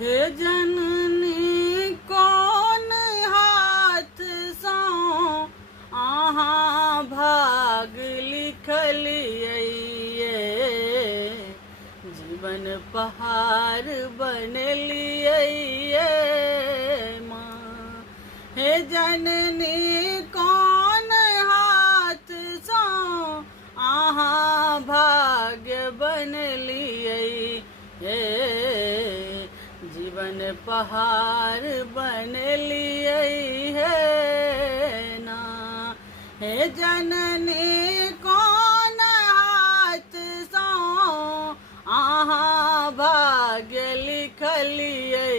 हे जननी कौन हाथ सो अहाँ भाग लिखलियै, जीवन पहाड़ बनलियै माँ। हे जननी कौन हाथ सो अहाँ भाग्य बनलियै, जीवन पहाड़ बनलियै हे ना। हे जननी कौन हाथ सो अहाँ भाग्य लिखलियै,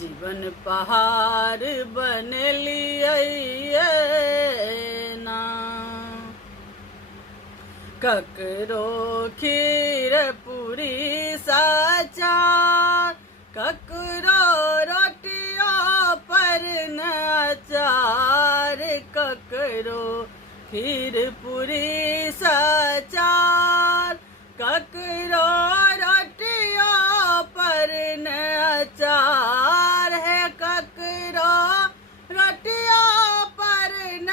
जीवन पहाड़ बनलियै ना। ककरो खीर पूरी सचार, ककरो रोटियो पर न अचार, ककरो खीर पूरी सचार, ककरो रोटियो पर न अचार, है ककरो रोटियो पर न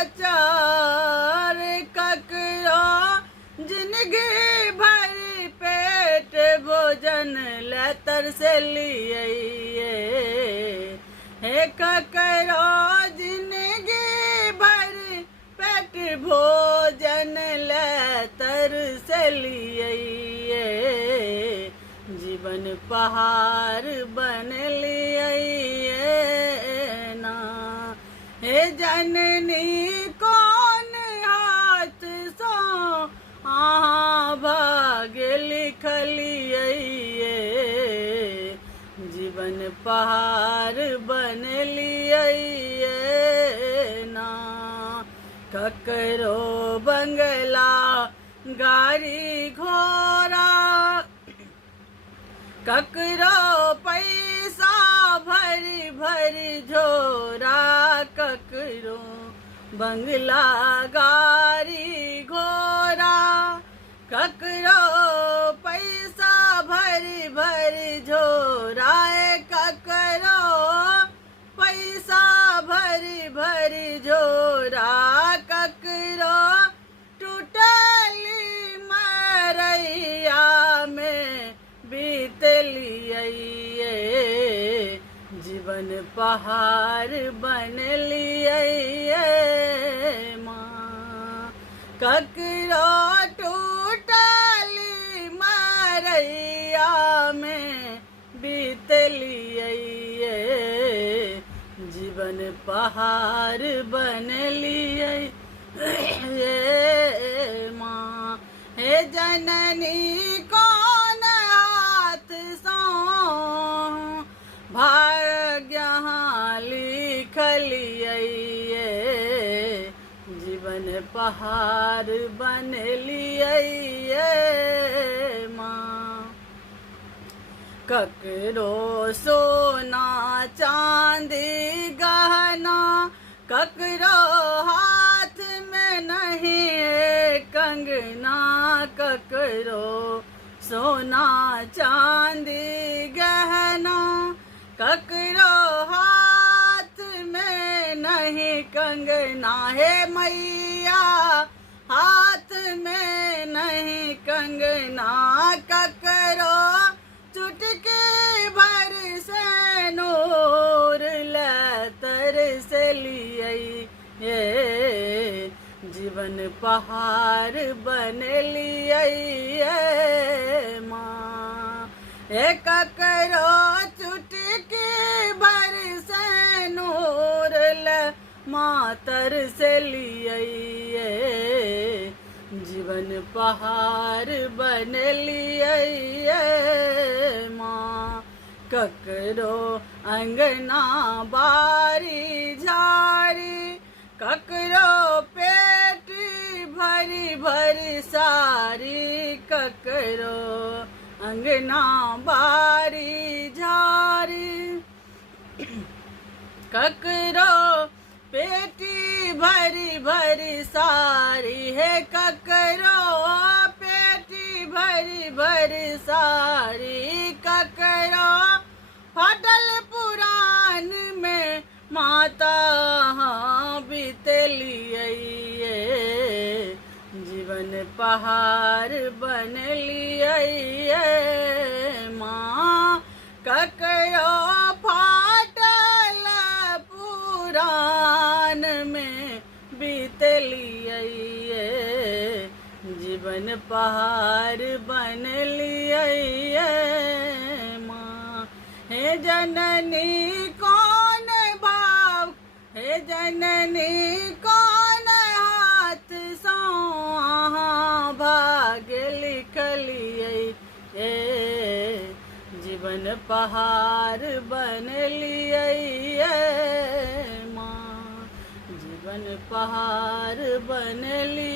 अचार, ककरो जिंदगी भर पेट भोजन ले तरसलियै, हे ककरो जिंदगी भर पेट भोजन ले तरसलियै, जीवन पहाड़ बनलियै ना। हे जननी कौन हाथ सो अहाँ भाग्य लिखलियै, जीवन पहाड़ बनलियै ना। ककरो बंगला गाड़ी घोड़ा, ककरो पैसा भरी भरी झोरा, ककरो बंगला गाड़ी घोड़ा, ककरो पैसा भरी भरी झोरा, ककरो पैसा भरी भरी झोरा, ककरो टूटली मरैया में बीतलियै, जीवन पहाड़ बनलियै माँ। ककरो टूटली मरैया में बीतलियै, जीवन पहाड़ बनलियै माँ। हे जननी कौन हाथ सो भाग्य लिखलियै, जीवन पहाड़ बनलियै माँ। ककरो सोना चांदी गहना, ककरो हाथ में नहीं कंगना, ककरो सोना चांदी गहना, ककरो हाथ में नहीं कंगना, है मैया हाथ में नहीं कंगना, ककरो चुटकी भर से नूर ले तरसलियै, जीवन पहाड़ बनलियै माँ। हे ककरो चुटकी भर से नूर ले माँ तरसलियै, जीवन पहाड़ बनलियै माँ। ककरो अंगना बारी झाड़ी, ककरो पेट भरी भरी सारी, ककरो अंगना बारी झाड़ी, ककरो पेटी भरी भरी सारी, है ककरो पेटी भरी भरी साड़ी ककरो फटल पुराण में माता बीतलिए जीवन पहाड़ बनलिए माँ ककरो फाटल पुराण में बीतलिए जीवन पहाड़ बनलिए माँ हे जननी कौन भाव हे जननी कौन हाथ सो भाग लिखलिए जीवन पहाड़ बनलिए माँ जीवन पहाड़ बनलिए।